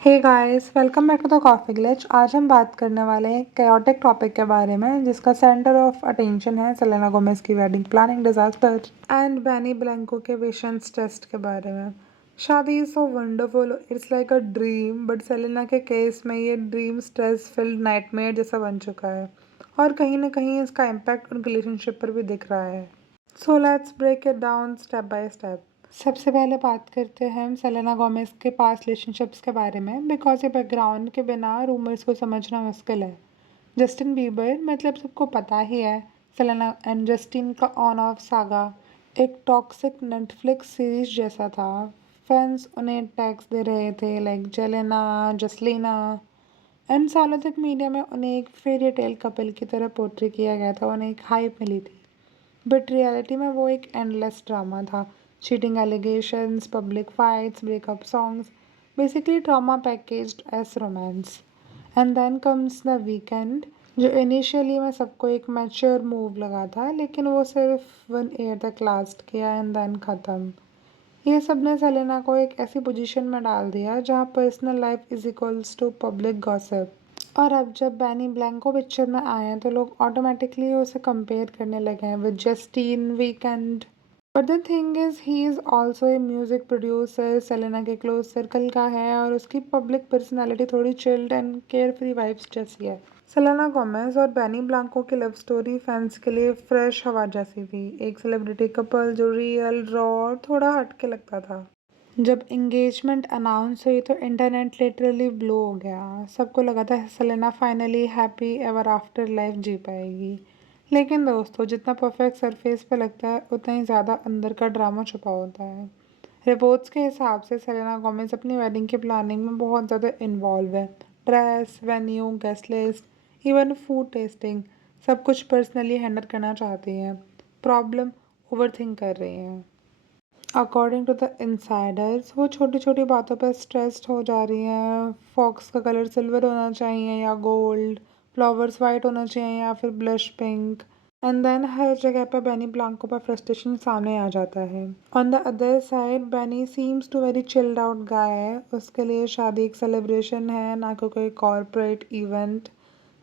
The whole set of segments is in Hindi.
Hey guys, welcome back to the coffee glitch. आज हम बात करने वाले हैं chaotic टॉपिक के बारे में जिसका सेंटर ऑफ अटेंशन है सेलेना गोमेज की wedding planning disaster and Benny Blanco के पेशेंस टेस्ट के बारे में। Shaadi is so wonderful, it's like a dream, but Selena के केस में ये ड्रीम स्ट्रेस फिल्ड नाइटमेयर जैसा बन चुका है और कहीं ना कहीं इसका इम्पैक्ट उनके रिलेशनशिप पर भी दिख रहा है। So let's break it down step by step. सबसे पहले बात करते हैं हम सेलेना गोमेज के पास्ट रिलेशनशिप्स के बारे में, बिकॉज ये बैकग्राउंड के बिना रूमर्स को समझना मुश्किल है। जस्टिन बीबर मतलब सबको पता ही है। सेलेना एंड जस्टिन का ऑन ऑफ सागा एक टॉक्सिक नेटफ्लिक्स सीरीज जैसा था। फैंस उन्हें टैग्स दे रहे थे लाइक जेलेना, जसलीना, एंड सालों तक मीडिया में उन्हें एक फेरी टेल कपल की तरह पोर्ट्रे किया गया था, उन्हें एक हाइप मिली थी। बट रियलिटी में वो एक एंडलेस ड्रामा था। Cheating allegations, public fights, breakup songs, basically drama packaged as romance. And then comes the Weeknd, जो इनिशियली में सबको एक मैच्योर मूव लगा था, लेकिन वो सिर्फ 1 ईयर तक लास्ट किया एंड देन ख़त्म। ये सब ने सेलेना को एक ऐसी पोजीशन में डाल दिया जहाँ personal life is equals to public gossip. और अब जब बैनी ब्लैंको पिक्चर में आए हैं तो लोग ऑटोमेटिकली उसे कंपेयर करने लगे हैं with Justin weekend. But the thing is he is also a music producer, Selena के क्लोज सर्कल का है और उसकी पब्लिक पर्सनैलिटी थोड़ी chilled and care free vibes जैसी है। सेलेना गोमेज और बैनी ब्लैंको की लव स्टोरी फैंस के लिए फ्रेश हवा जैसी थी, एक सेलिब्रिटी कपल जो रियल, रॉ और थोड़ा हटके लगता था। जब एंगेजमेंट अनाउंस हुई तो इंटरनेट लिटरली ब्लो हो गया। सबको लगा था Selena finally happy ever after life जी पाएगी। लेकिन दोस्तों, जितना परफेक्ट सरफेस पे लगता है उतना ही ज़्यादा अंदर का ड्रामा छुपा होता है। रिपोर्ट्स के हिसाब से सेलेना गोमेज अपनी वेडिंग की प्लानिंग में बहुत ज़्यादा इन्वॉल्व है। Dress, venue, guest list, even food testing, सब कुछ पर्सनली हैंडल करना चाहती हैं। प्रॉब्लम, ओवर थिंक कर रही हैं। अकॉर्डिंग टू द इनसाइडर्स वो छोटी छोटी बातों पर स्ट्रेस्ड हो जा रही हैं। फॉक्स का कलर सिल्वर होना चाहिए या गोल्ड, फ्लावर्स वाइट होना चाहिए या फिर ब्लश पिंक। एंड देन हर जगह पर बेनी ब्लैंको पर फ्रस्ट्रेशन सामने आ जाता है। On the other side Benny seems to very chilled out guy है। उसके लिए शादी एक सेलिब्रेशन है, ना कि कोई कॉर्पोरेट इवेंट।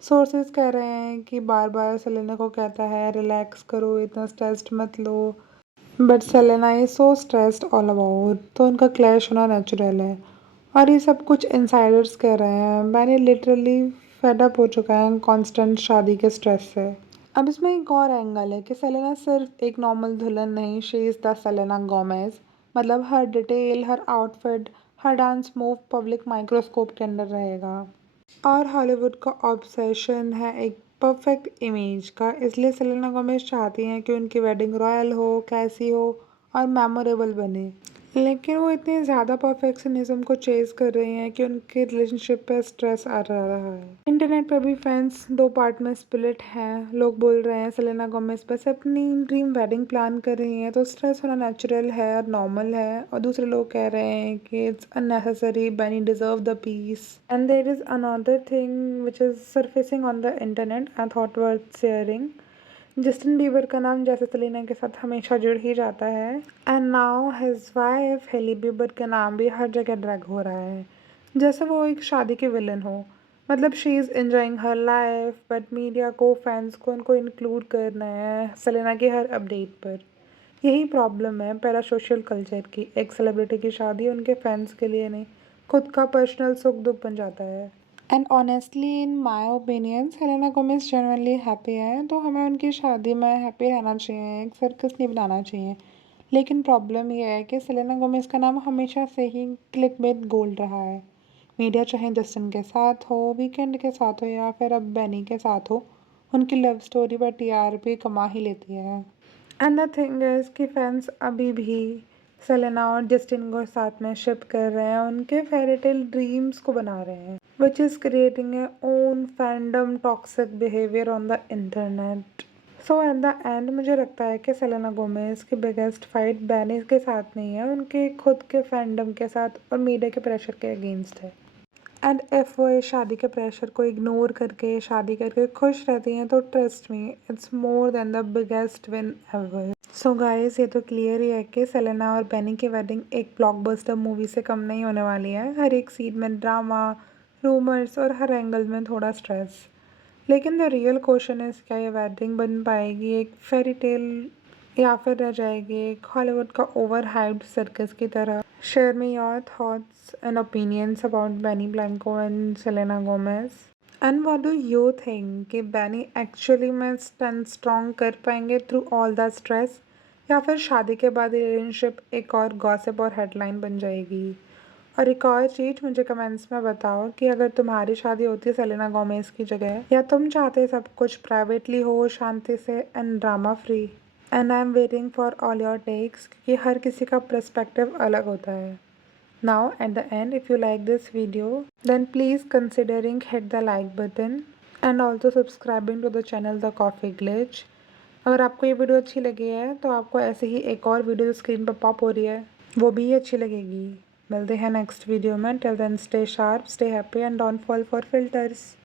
सोर्सेज कह रहे हैं कि बार बार सेलेना को कहता है रिलैक्स करो, इतना स्ट्रेस्ड मत लो। But Selena is so stressed all about, तो उनका क्लैश होना नेचुरल है। और ये सब कुछ इनसाइडर्स कह रहे हैं। मैंने लिटरली फेड अप हो चुका है कांस्टेंट शादी के स्ट्रेस से। अब इसमें एक और एंगल है कि सेलेना सिर्फ एक नॉर्मल दुल्हन नहीं, she is the Selena Gomez. मतलब हर डिटेल, हर आउटफिट, हर डांस मूव पब्लिक माइक्रोस्कोप के अंदर रहेगा। और हॉलीवुड का ऑब्सेशन है एक परफेक्ट इमेज का, इसलिए सेलेना गोमेज चाहती हैं कि उनकी वेडिंग रॉयल हो, कैसी हो और मेमोरेबल बने। लेकिन वो इतने ज़्यादा परफेक्शनिज्म को चेज़ कर रही हैं कि उनके रिलेशनशिप पे स्ट्रेस आ रहा है। इंटरनेट पर भी फैंस दो पार्ट में स्प्लिट हैं। लोग बोल रहे हैं सेलेना गोमेज बस अपनी ड्रीम वेडिंग प्लान कर रही हैं तो स्ट्रेस होना नेचुरल है और नॉर्मल है, और दूसरे लोग कह रहे हैं कि it's unnecessary, Benny deserve the peace. And there is another thing which is surfacing on the internet I thought worth sharing. Justin Bieber का नाम जैसे सेलेना के साथ हमेशा जुड़ ही जाता है, and now his wife Hailey Bieber का नाम भी हर जगह ड्रैग हो रहा है, जैसे वो एक शादी के विलन हो। मतलब she is enjoying her life, but media को, फैंस को उनको इंक्लूड करना है सेलेना के हर अपडेट पर। यही प्रॉब्लम है पैरा सोशल कल्चर की। एक सेलिब्रिटी की शादी उनके फैंस के लिए नहीं, खुद का पर्सनल सुख दुख बन जाता है। And honestly in my opinion Selena Gomez genuinely happy है, तो हमें उनकी शादी में हैप्पी रहना चाहिए, एक सर्कस नहीं बनाना चाहिए। लेकिन प्रॉब्लम यह है कि सेलेना गोमेज का नाम हमेशा से ही क्लिकबेट गोल्ड रहा है। मीडिया चाहे जस्टिन के साथ हो, वीकेंड के साथ हो या फिर अब बेनी के साथ हो, उनकी लव स्टोरी पर टीआरपी कमा ही लेती है। एंड द थिंग इज़ कि फैंस अभी भी सेलेना और जस्टिन को साथ में शिप कर रहे हैं, उनके फेयरीटेल ड्रीम्स को बना रहे हैं, which is creating a own fandom toxic behaviour on the internet. So at the end मुझे लगता है कि सेलेना गोमेज की बिगेस्ट फाइट बेनी के साथ नहीं है, उनके खुद के फैंडम के साथ और मीडिया के प्रेशर के अगेंस्ट है। एंड इफ़ वो इस शादी के प्रेशर को इग्नोर करके शादी करके खुश रहती हैं तो trust me, it's more than the biggest win ever. So guys, ये तो क्लियर ही है कि सेलेना और बेनी की वेडिंग एक ब्लॉकबस्टर मूवी से कम नहीं होने वाली है। हर एक सीन में ड्रामा, रूमर्स और हर एंगल में थोड़ा स्ट्रेस। लेकिन द रियल क्वेश्चन इज, क्या ये वेडिंग बन पाएगी एक फेरी टेल या फिर रह जाएगी एक हॉलीवुड का ओवर हाइप्ड सर्कस की तरह? Share me your thoughts and opinions about Benny Blanco and Selena Gomez. And what do you think कि बेनी एक्चुअली में स्टैंड स्ट्रॉन्ग कर पाएंगे थ्रू ऑल द स्ट्रेस, या फिर शादी के बाद रिलेशनशिप एक और गॉसिप और हेडलाइन बन जाएगी? और एक और चीज़ मुझे कमेंट्स में बताओ कि अगर तुम्हारी शादी होती है सेलेना गोमेज की जगह, या तुम चाहते सब कुछ प्राइवेटली हो, शांति से and drama free? And I am waiting for all your takes, क्योंकि हर किसी का पर्सपेक्टिव अलग होता है। Now at the end, if you like this video, then please considering hit the like button and also subscribing to the channel The Coffee Glitch। अगर आपको ये वीडियो अच्छी लगी है तो आपको ऐसे ही एक और वीडियो स्क्रीन पर पॉप हो रही है वो भी अच्छी लगेगी। मिलते हैं नेक्स्ट वीडियो में। Till then stay sharp, stay happy and don't fall for filters.